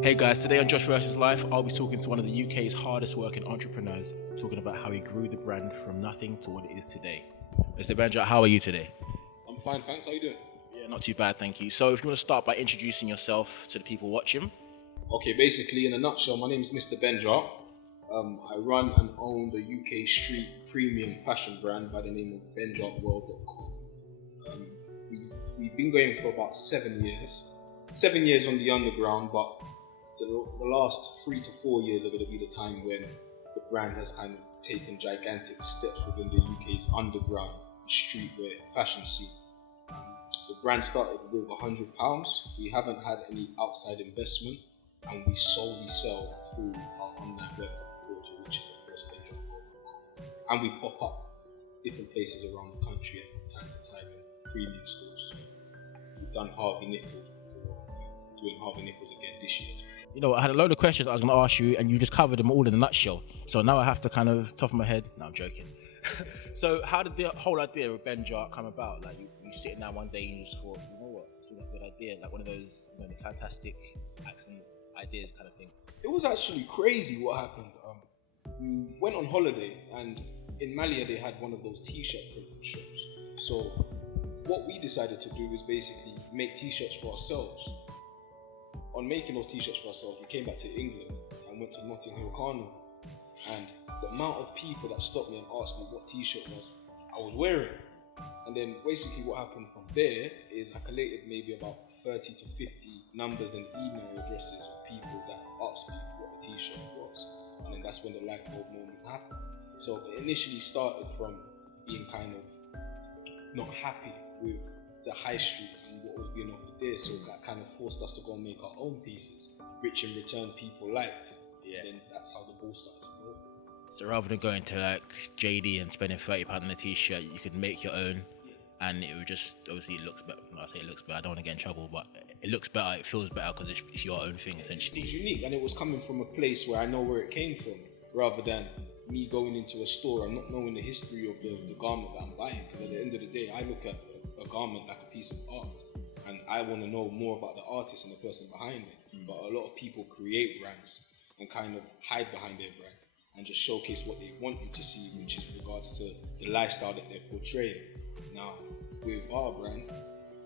Hey guys, today on Josh vs. Life, I'll be talking to one of the UK's hardest working entrepreneurs, talking about how he grew the brand from nothing to what it is today. Mr. Benjart, how are you today? I'm fine, thanks. How you doing? Yeah, not too bad, thank you. So if you want to start by introducing yourself to the people watching. Okay, basically, in a nutshell, my name is Mr. Benjart. I run and own the UK street premium fashion brand by the name of BenjartWorld.com. We've been going for about 7 years. 7 years on the underground, but the last 3 to 4 years are going to be the time when the brand has kind of taken gigantic steps within the UK's underground streetwear fashion scene. The brand started with £100. We haven't had any outside investment, and we solely sell through our online web portal, which is of course BenjartWorld.com. And we pop up different places around the country at time to time in premium stores. So we've done Harvey Nichols before, doing Harvey Nichols again this year. You know, I had a load of questions I was going to ask you, and you just covered them all in a nutshell. So now I have to kind of top of my head. No, I'm joking. So how did the whole idea of Benjart come about? Like you sitting down one day and you just thought, you know what, it's a good idea, like one of those fantastic accident ideas kind of thing. It was actually crazy what happened. We went on holiday, and in MacLeod they had one of those t-shirt print shops. So what we decided to do is basically make t-shirts for ourselves. On making those t-shirts for ourselves, we came back to England and went to Notting Hill Carnival. And the amount of people that stopped me and asked me what t-shirt I was wearing. And then basically what happened from there is I collated maybe about 30 to 50 numbers and email addresses of people that asked me what the t-shirt was. And then that's when the light bulb moment happened. So it initially started from being kind of not happy with the high street and what was being offered there. So that kind of forced us to go and make our own pieces, which in return people liked. Yeah. And then that's how the ball started to grow. So rather than going to like JD and spending £30 on a t-shirt, you could make your own. And it would just, obviously it looks better. I say it looks better, I don't want to get in trouble, but it looks better, it feels better because it's your own thing essentially. It's unique, and it was coming from a place where I know where it came from, rather than me going into a store and not knowing the history of the garment that I'm buying. Because at the end of the day, I look at a garment like a piece of art, and I want to know more about the artist and the person behind it. But a lot of people create brands and kind of hide behind their brand and just showcase what they want you to see, which is regards to the lifestyle that they're portraying. Now, with our brand,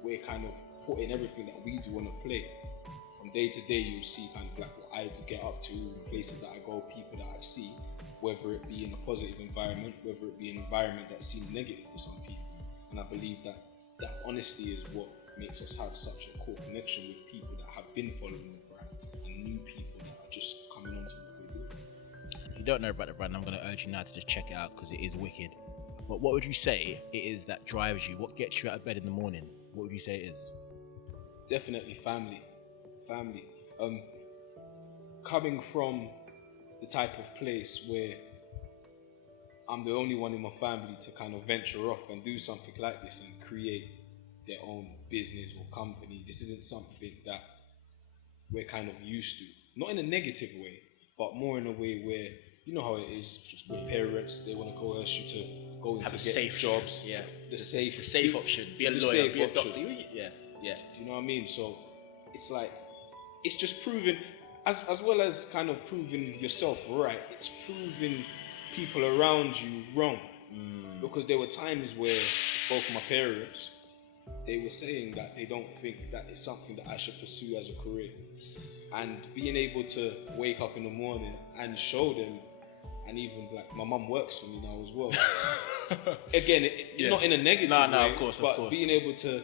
we're kind of putting everything that we do on a plate. From day to day, you'll see kind of like what I get up to, places that I go, people that I see, whether it be in a positive environment, whether it be an environment that seems negative to some people. And I believe that honesty is what makes us have such a core connection with people that have been following the brand and new people that are just coming onto what we do. If you don't know about the brand, I'm going to urge you now to just check it out because it is wicked. But what would you say it is that drives you? What gets you out of bed in the morning? What would you say it is? Definitely family. Coming from the type of place where I'm the only one in my family to kind of venture off and do something like this and create their own business or company. This isn't something that we're kind of used to. Not in a negative way, but more in a way where, you know how it is, just with parents, they want to coerce you to go into get safe jobs. Yeah. The safe option. Be a lawyer, be a doctor. Yeah. Do you know what I mean? So it's like, it's just proving, as well as kind of proving yourself right, it's proving people around you wrong. Because there were times where both my parents, they were saying that they don't think that it's something that I should pursue as a career. And being able to wake up in the morning and show them, and even like my mum works for me now as well. Again, not in a negative way, of course. being able to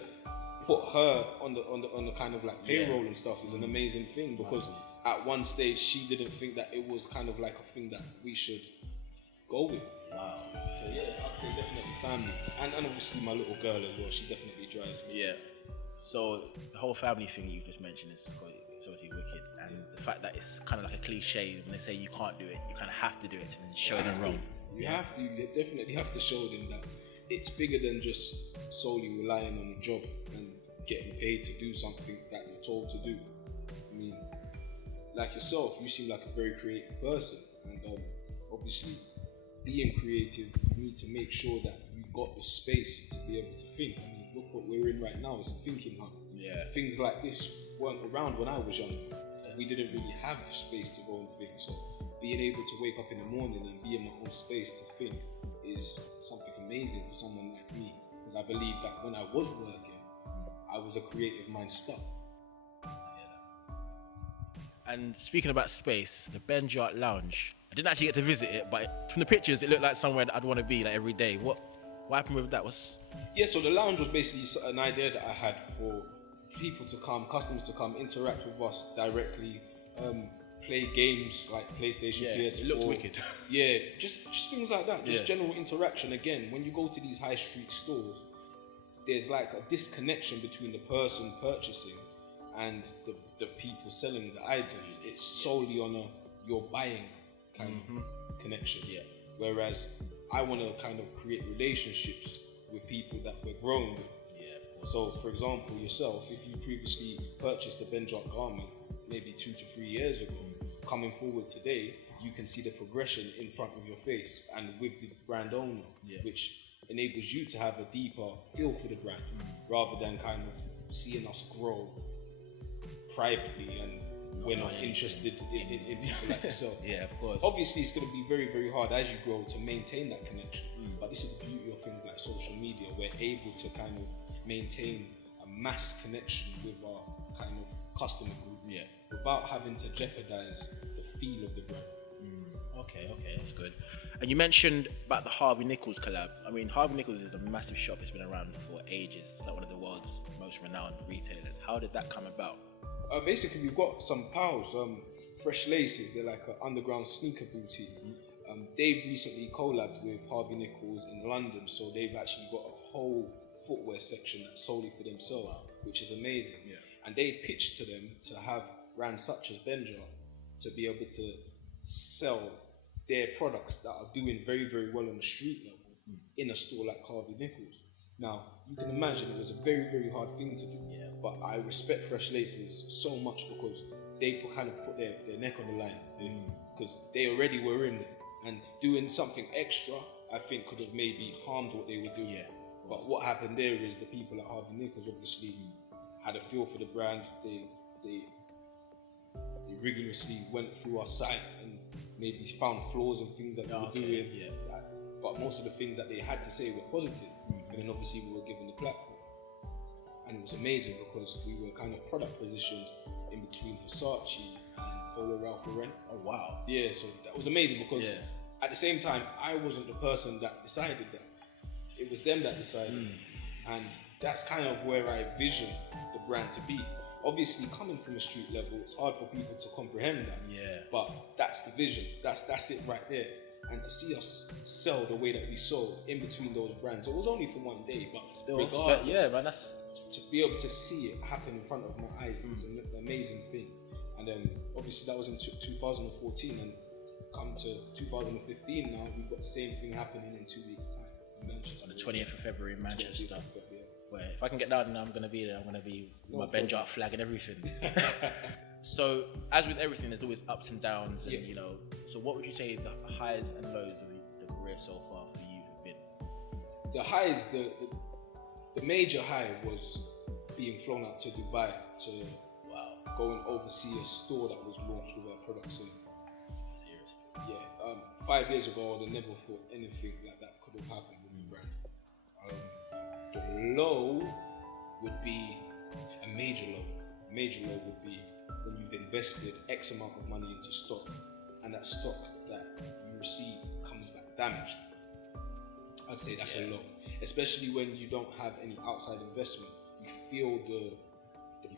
put her on the kind of like payroll and stuff is an amazing thing, because at one stage she didn't think that it was kind of like a thing that we should go with. Wow. So yeah, I'd say definitely family, and obviously my little girl as well. She definitely drives me. Yeah. So the whole family thing you just mentioned is obviously wicked, and the fact that it's kind of like a cliche when they say you can't do it, you kind of have to do it and show them wrong. You definitely have to show them that it's bigger than just solely relying on a job and getting paid to do something that you're told to do. I mean, like yourself, you seem like a very creative person, and obviously being creative, you need to make sure that you've got the space to be able to think. I mean, look what we're in right now is a thinking hub. Yeah. Things like this weren't around when I was younger. We didn't really have space to go and think. So being able to wake up in the morning and be in my own space to think is something amazing for someone like me. Because I believe that when I was working, I was a creative mind stuck. And speaking about space, the Benjart Lounge, I didn't actually get to visit it, but from the pictures, it looked like somewhere that I'd want to be like every day. What happened with that? Yeah, so the lounge was basically an idea that I had for people to come, customers to come, interact with us directly, play games like PlayStation, PS4. It looked wicked. Yeah, just things like that. Just general interaction. Again, when you go to these high street stores, there's like a disconnection between the person purchasing and the people selling the items. It's solely on you're buying kind of connection. Yeah. Whereas I want to kind of create relationships with people that we're growing with. So, for example, yourself, if you previously purchased a Benjart garment maybe 2 to 3 years ago, coming forward today, you can see the progression in front of your face and with the brand owner, which enables you to have a deeper feel for the brand rather than kind of seeing us grow privately and we're not interested in people like yourself. Yeah, of course. Obviously, it's going to be very, very hard as you grow to maintain that connection. But this is the beauty of things like social media. We're able to kind of maintain a mass connection with our kind of customer group without having to jeopardize the feel of the brand. Okay, that's good. And you mentioned about the Harvey Nichols collab. I mean, Harvey Nichols is a massive shop. It's been around for ages. It's like one of the world's most renowned retailers. How did that come about? Basically, we've got some pals, Fresh Laces. They're like an underground sneaker boutique. They've recently collabed with Harvey Nichols in London, so they've actually got a whole footwear section that's solely for themselves, which is amazing. And they pitched to them to have brands such as Benjart to be able to sell their products that are doing very, very well on the street level in a store like Harvey Nichols. Now, you can imagine it was a very, very hard thing to do, but I respect Fresh Laces so much because they kind of put their neck on the line because they already were in there, and doing something extra, I think, could have maybe harmed what they were doing. But what happened there is the people at Harvey Nichols obviously had a feel for the brand. They rigorously went through our site and maybe found flaws and things that we were doing. But most of the things that they had to say were positive. And then obviously we were given the platform. And it was amazing because we were kind of product positioned in between Versace and Polo Ralph Lauren. Oh, wow. Yeah, so that was amazing because at the same time, I wasn't the person that decided that. It was them that decided. And that's kind of where I visioned the brand to be. Obviously, coming from a street level, it's hard for people to comprehend that. But that's the vision. That's it right there. And to see us sell the way that we sold in between those brands, it was only for one day, but still, regardless, man, that's to be able to see it happen in front of my eyes, it was an amazing thing. And then obviously that was in 2014, and come to 2015 now, we've got the same thing happening in 2 weeks' time in Manchester. On the 20th of February in Manchester. Where if I can get down there, I'm going to be there. I'm going to be with my Benjart flag and everything. So, as with everything, there's always ups and downs, and you know. So, what would you say the highs and lows of the career so far for you have been? The highs, the major high was being flown out to Dubai to go and oversee a store that was launched with our products in. Seriously? Yeah. 5 years ago, I would never thought anything like that could have happened with the brand. The low would be a major low. A major low would be when you've invested X amount of money into stock, and that stock that you receive comes back damaged. I'd say that's a low. Especially when you don't have any outside investment. You feel the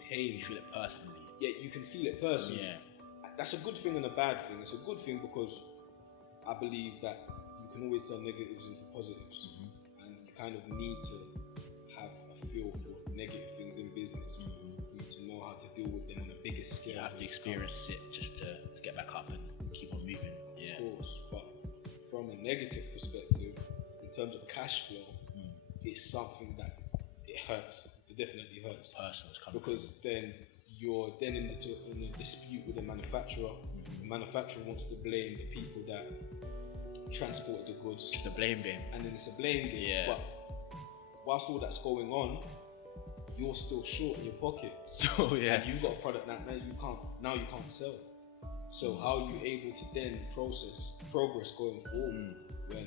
pain. You feel it personally. Yeah, you can feel it personally. Yeah. That's a good thing and a bad thing. It's a good thing because I believe that you can always turn negatives into positives. And you kind of need to have a feel for negative things in business for you to know how to deal with them on a bigger scale. You have to experience it just to get back up and keep on moving. Yeah. Of course, but from a negative perspective, in terms of cash flow, it's something that it hurts. It definitely hurts. Personal, because then you're then in a dispute with the manufacturer. The manufacturer wants to blame the people that transported the goods. It's a blame game. And then it's a blame game. Yeah. But whilst all that's going on, you're still short in your pocket. So yeah. And you've got a product that now you can't sell. So how are you able to then progress going forward when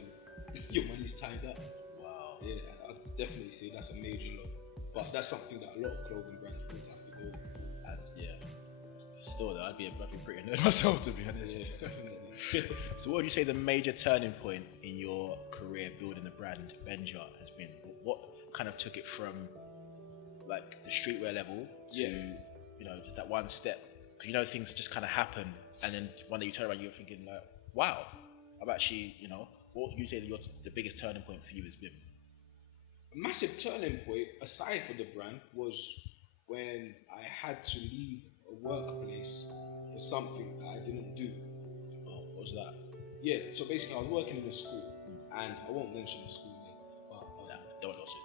your money's tied up? Wow. Yeah, I'd definitely say that's a major low. But that's something that a lot of clothing brands would have to go through. Still though, I'd be pretty annoyed myself, to be honest. Yeah, definitely. So what would you say the major turning point in your career building the brand Benjart has been? What kind of took it from like the streetwear level to just that one step? Because things just kind of happen, and then one day you turn around, you're thinking like, wow, I've actually, what would you say the biggest turning point for you has been? A massive turning point, aside from the brand, was when I had to leave a workplace for something that I didn't do. Oh, what was that? Yeah, so basically I was working in a school, and I won't mention the school name, but don't lose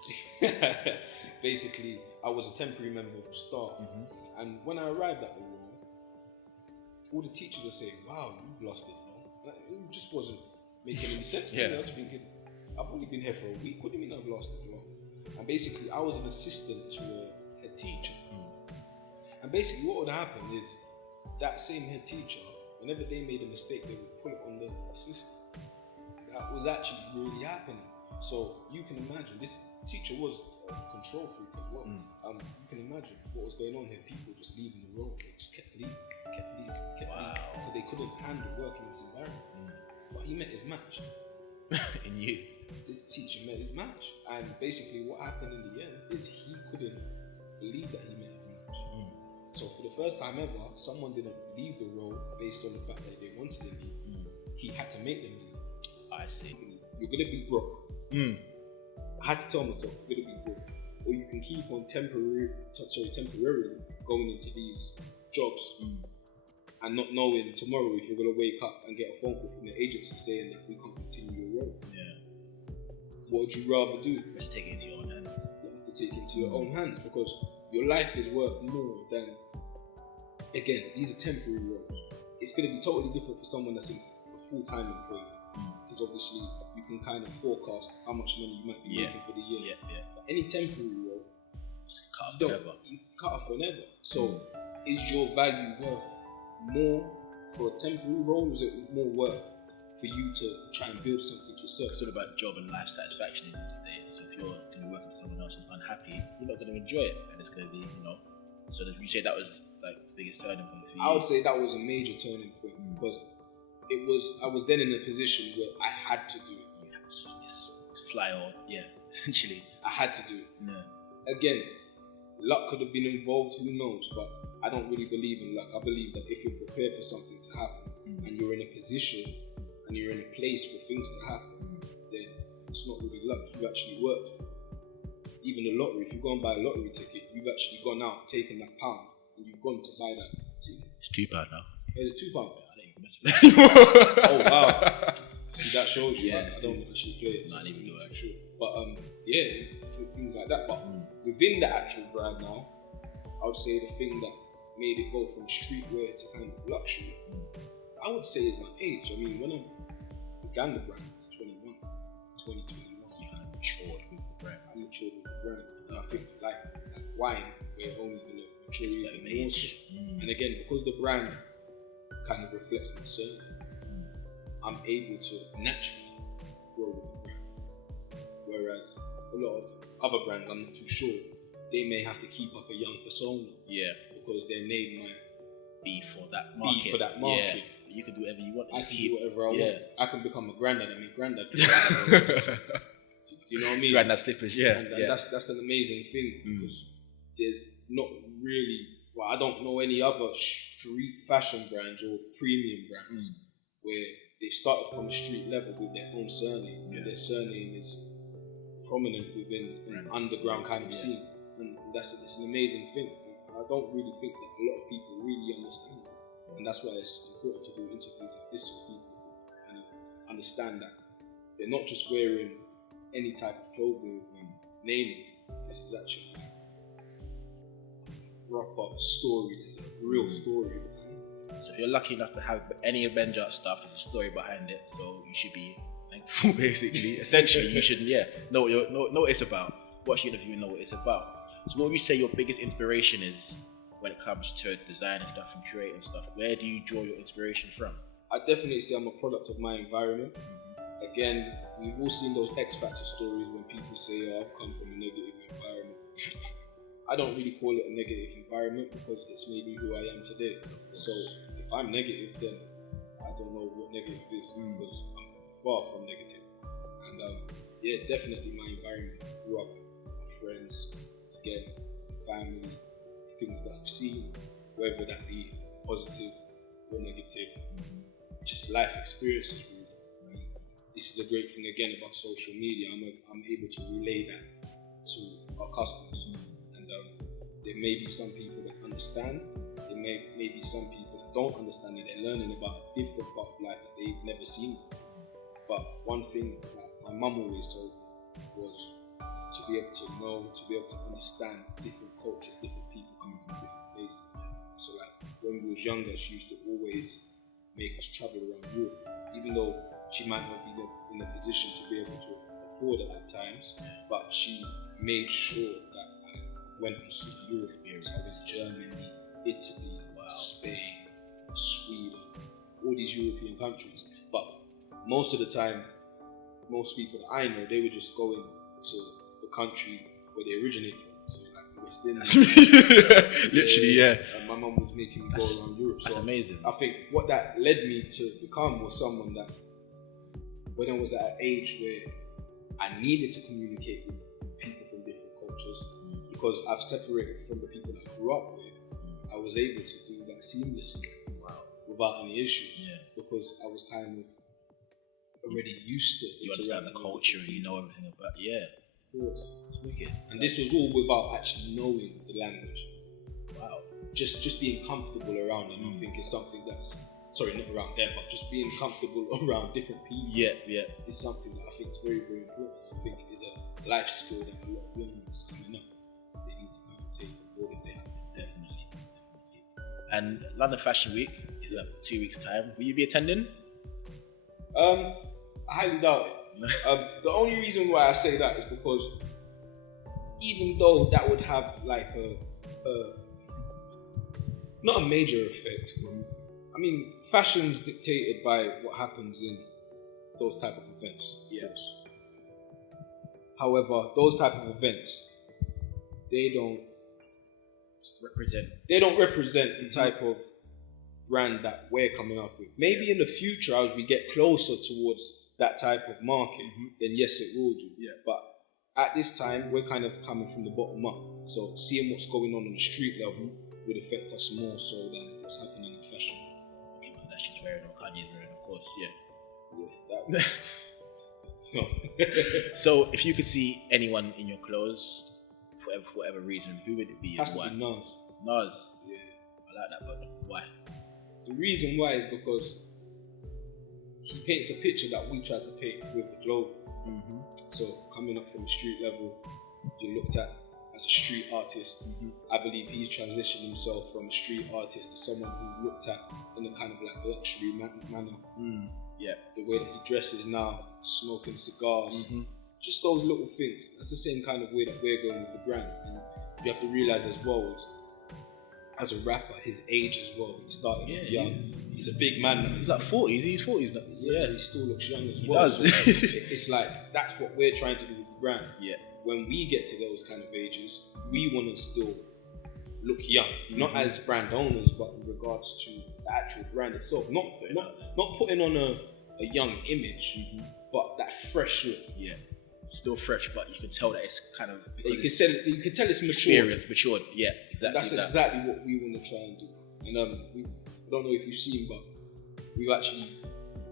it. basically I was a temporary member of staff, and when I arrived at the role, all the teachers were saying, wow, you've lasted long. It just wasn't making any sense to me. I was thinking, I've only been here for a week. What do you mean I've lasted long? And basically, I was an assistant to a head teacher. And basically, what would happen is that same head teacher, whenever they made a mistake, they would put it on the assistant. That was actually really happening. So you can imagine, this teacher was a control freak as well. You can imagine what was going on here. People just leaving the role. They just kept leaving. Because they couldn't handle working in this environment. But he met his match. In you? This teacher met his match. And basically what happened in the end is he couldn't believe that he met his match. So for the first time ever, someone didn't leave the role based on the fact that they wanted to leave. He had to make them leave. I see. You're going to be broke. I had to tell myself, you're going to be broke. Or you can keep on temporarily going into these jobs and not knowing tomorrow if you're going to wake up and get a phone call from the agency saying that we can't continue your role. What would you rather do? Let's take it into your own hands. You have to take it into your own hands, because your life is worth more than, again, these are temporary roles. It's going to be totally different for someone that's in a full-time employment, because obviously you can kind of forecast how much money you might be making for the year. But any temporary role, you cut off forever. So is your value worth more for a temporary role, or is it more worth for you to try and build something yourself? It's all about job and life satisfaction at the end of the day. So if you're going to be working for someone else and unhappy, you're not going to enjoy it, and it's going to be, So you say that was like the biggest turning point for you? I would say that was a major turning point, because I was then in a position where I had to do it. It's fly or essentially. I had to do it. Again, luck could have been involved, who knows, but I don't really believe in luck. I believe that if you're prepared for something to happen and you're in a position and you're in a place for things to happen, then it's not really luck. You actually worked for it. Even the lottery, if you go and buy a lottery ticket, you've actually gone out, taken that pound, and you've gone to buy that ticket. It's £2 now. Is it £2? I don't even mess with that. Oh wow. See, that shows you. I don't actually play it. Not even do it. Sure. But things like that. But within the actual brand now, I would say the thing that made it go from streetwear to kind of luxury, I would say is my age. I mean, when I began the brand, I was 21. It's 2021. You kind of matured with the brand. I matured with the brand. And I think like wine, we're only going to mature even more so. And again, because the brand kind of reflects my surname, I'm able to naturally grow with the brand. Whereas a lot of other brands, I'm not too sure, they may have to keep up a young persona. Because their name might be for that market. Yeah. You can do whatever you want. I can do whatever I want. I can become a granddad and make granddad. Do you know what I mean? Granddad slippers, And that's an amazing thing, because there's not really, I don't know any other street fashion brands or premium brands where they started from a street level with their own surname, and their surname is prominent within an underground kind of scene, and that's an amazing thing. I don't really think that a lot of people really understand that, and that's why it's important to do interviews like this so people kind of understand that they're not just wearing any type of clothing and naming. This is actually a proper story. There's a real story behind it. So if you're lucky enough to have any of Benjart stuff, there's a story behind it. So you should be thankful, basically. Essentially, you should know what it's about. Watch the interview and know what it's about. So what would you say your biggest inspiration is when it comes to design and stuff and creating stuff? Where do you draw your inspiration from? I definitely say I'm a product of my environment. Again, we've all seen those X Factor stories when people say, oh, I've come from a negative environment. I don't really call it a negative environment because it's made me who I am today. So if I'm negative, then I don't know what negative is because I'm far from negative. And yeah, definitely my environment. I grew up with friends, again, family, things that I've seen, whether that be positive or negative, just life experiences really. This is the great thing again about social media. I'm able to relay that to our customers. And there may be some people that understand, there may be some people that don't understand it. They're learning about a different part of life that they've never seen before. But one thing that my mum always told me was to be able to know, to be able to understand different cultures, different people coming from different places. So like when we was younger, she used to always make us travel around Europe, even though she might not be in a position to be able to afford it at times, but she made sure that I went and saw Europe experience. I went to Germany, Italy, Spain, Sweden, all these European countries. But most of the time, most people that I know, they were just going to the country where they originate from. So like West Indies. Literally, yeah. And my mum was making me go around Europe. So that's amazing. I think what that led me to become was someone that, when I was at an age where I needed to communicate with people from different cultures, because I've separated from the people that I grew up with, I was able to do that seamlessly without any issues. Yeah. Because I was kind of already used to it. You understand the culture and you know everything about it. Yeah. Of course. It's wicked. And this was all without actually knowing the language. Wow. Just being comfortable around them, I think is something that's, sorry, not around them, but just being comfortable around different people. Yeah. Is something that I think is very, very important. I think is a life skill that a lot of young ones coming up, they need to kind of take on board if they have it. Definitely. And London Fashion Week is in 2 weeks' time. Will you be attending? I highly doubt it. The only reason why I say that is because even though that would have like a not a major effect, I mean, fashion's dictated by what happens in those type of events. Yes. However, those type of events, they don't represent the type of brand that we're coming up with. Maybe in the future, as we get closer towards that type of market, then yes, it will do. Yeah. But at this time, we're kind of coming from the bottom up. So seeing what's going on the street level would affect us more so than what's happening in fashion. That she's wearing or Kanye's wearing, of course, Yeah, that So if you could see anyone in your clothes for whatever reason, who would it be? Has to be Nas. Nas? Yeah. I like that, but why? The reason why is because he paints a picture that we try to paint with the globe. So coming up from the street level, you're looked at as a street artist. I believe he's transitioned himself from a street artist to someone who's looked at in a kind of like luxury manner. Yeah, the way that he dresses now, smoking cigars, just those little things. That's the same kind of way that we're going with the brand. And you have to realize as well, as a rapper, his age as well. He started young. He's a big man now. He's like 40s. He's 40s now. Yeah, he still looks young as he well. Does. So it's like that's what we're trying to do with the brand. Yeah. When we get to those kind of ages, we want to still look young, not as brand owners, but in regards to the actual brand itself. Not putting on a young image, but that fresh look. Yeah. Still fresh, but you can tell that it's kind of you can tell it's matured. Yeah, exactly. That's exactly what we want to try and do. And I don't know if you've seen, but we've actually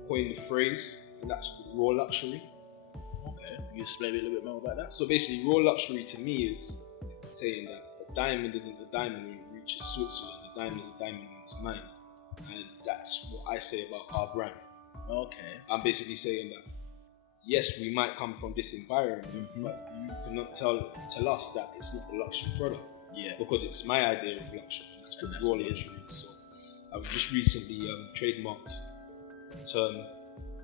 coined the phrase, and that's called raw luxury. Okay, you explain a little bit more about that. So basically, raw luxury to me is saying that a diamond isn't a diamond when it reaches Switzerland. A diamond is a diamond when it's mined, and that's what I say about our brand. Okay, I'm basically saying that. Yes, we might come from this environment, but you cannot tell us that it's not a luxury product. Yeah. Because it's my idea of luxury. That's what raw luxury is. So I've just recently trademarked the term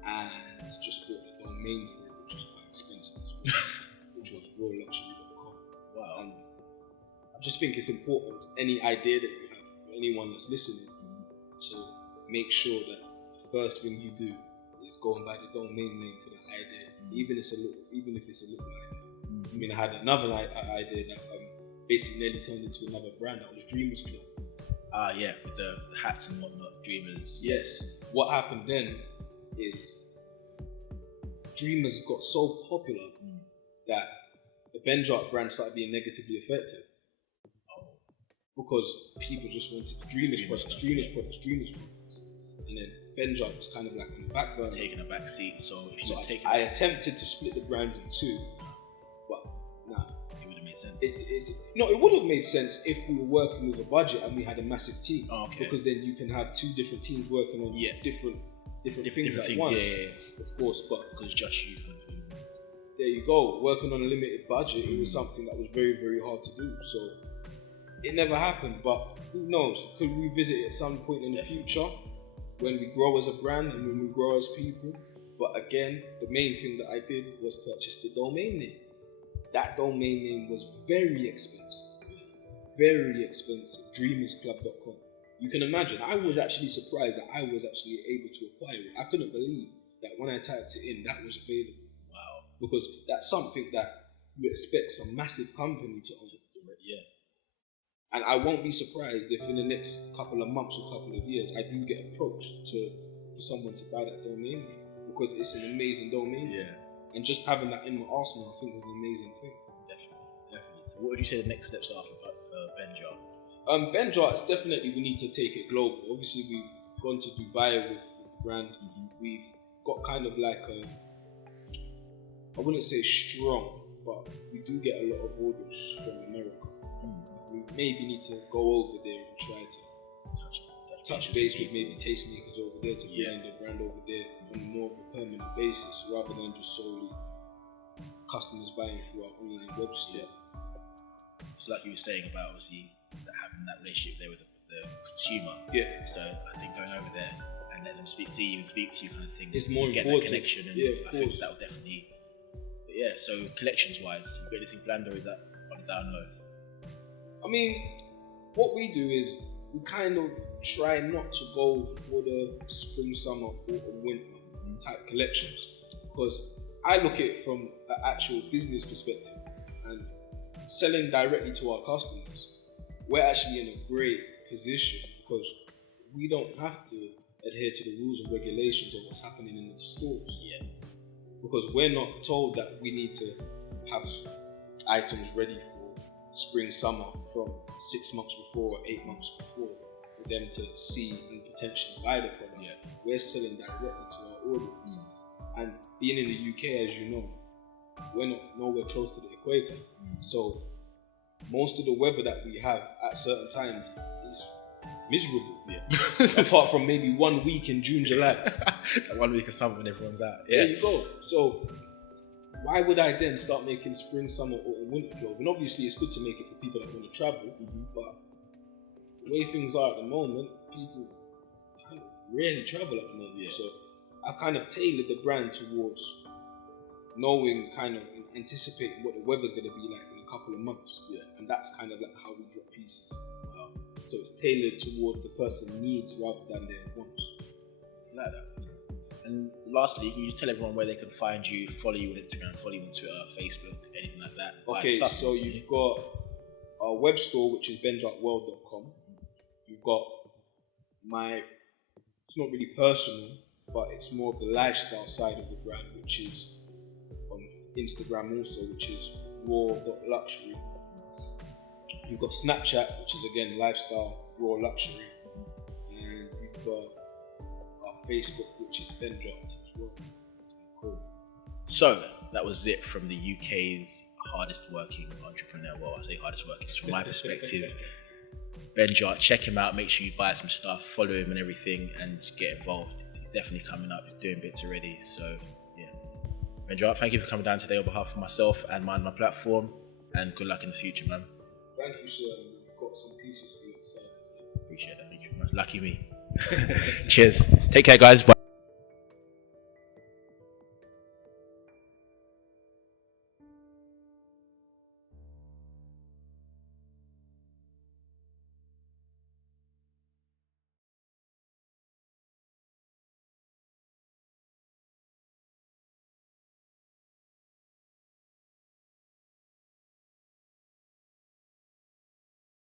and just bought the domain for it, which was quite expensive, which was rawluxury.com. Wow. And just think it's important, any idea that you have, for anyone that's listening, to make sure that the first thing you do is go and buy the domain name for the idea, even if it's a little idea. I mean, I had another idea that basically nearly turned into another brand. That was Dreamers Club. Yeah, with the hats and whatnot, Dreamers. Yes. What happened then is Dreamers got so popular that the Benjart brand started being negatively affected. Because people just wanted Dreamers products. And then Benjart was kind of like on the back burner. Taking a back seat, so I attempted to split the brands in two, but nah. It would have made sense. It would have made sense if we were working with a budget and we had a massive team. Oh, okay. Because then you can have two different teams working on different things at once. Of course, but because just you. There you go. Working on a limited budget, it was something that was very, very hard to do. So it never happened, but who knows? Could we visit it at some point in the future when we grow as a brand and when we grow as people? But again, the main thing that I did was purchase the domain name. That domain name was very expensive. Very expensive. Dreamersclub.com. You can imagine, I was actually surprised that I was actually able to acquire it. I couldn't believe that when I typed it in, that was available. Wow. Because that's something that you expect some massive company to own. Yeah. And I won't be surprised if in the next couple of months or couple of years, I do get approached for someone to buy that domain name. Because it's an amazing domain. Yeah. And just having that in my arsenal, I think was an amazing thing. Definitely. So what would you say the next steps are for Benjart? Benjart, it's definitely, we need to take it global. Obviously, we've gone to Dubai with the brand. We've got kind of like I wouldn't say strong, but we do get a lot of orders from America. We maybe need to go over there and try to touch base with maybe tastemakers over there to bring the brand over there on a more of a permanent basis, rather than just solely customers buying through our online website. So like you were saying about obviously having that relationship there with the consumer. Yeah. So I think going over there and letting them speak to you kind of thing. It's more get important. That connection, and I think that will definitely. But yeah. So collections wise, you got anything planned, or is that on the down low? I mean, what we do is we kind of try not to go for the spring, summer, or winter type collections, because I look at it from an actual business perspective, and selling directly to our customers, we're actually in a great position because we don't have to adhere to the rules and regulations of what's happening in the stores. Yeah. Because we're not told that we need to have items ready for spring, summer from 6 months before or 8 months before for them to see and potentially buy the product. Yeah. We're selling directly to our audience. And being in the UK, as you know, we're not nowhere close to the equator. So most of the weather that we have at certain times is miserable. Yeah. Apart from maybe 1 week in June, July. 1 week of summer when everyone's out. Yeah. There you go. So why would I then start making spring, summer, autumn, winter clothing? Obviously, it's good to make it for people that want to travel, but the way things are at the moment, people kind of rarely travel at the moment. Yeah. So I've kind of tailored the brand towards knowing, kind of anticipating what the weather's going to be like in a couple of months. Yeah. And that's kind of like how we drop pieces. So it's tailored toward the person's needs rather than their wants. Like that. And lastly, can you just tell everyone where they can find you, follow you on Instagram, follow you on Twitter, Facebook, anything like that? Okay, so you've got our web store, which is benjartworld.com. You've got it's not really personal, but it's more of the lifestyle side of the brand, which is on Instagram also, which is raw.luxury. You've got Snapchat, which is again lifestyle, raw luxury. And you've got our Facebook, which is Benjart as well. Cool. So that was it from the UK's hardest working entrepreneur. Well, I say hardest working, it's from my perspective. Benjart, check him out, make sure you buy some stuff, follow him and everything, and get involved. He's definitely coming up, he's doing bits already. So yeah. Benjart, thank you for coming down today on behalf of myself and my platform, and good luck in the future, man. Thank you, sir. We've got some pieces for you inside. Appreciate that. Thank you very much. Lucky me. Cheers. Take care, guys. Bye.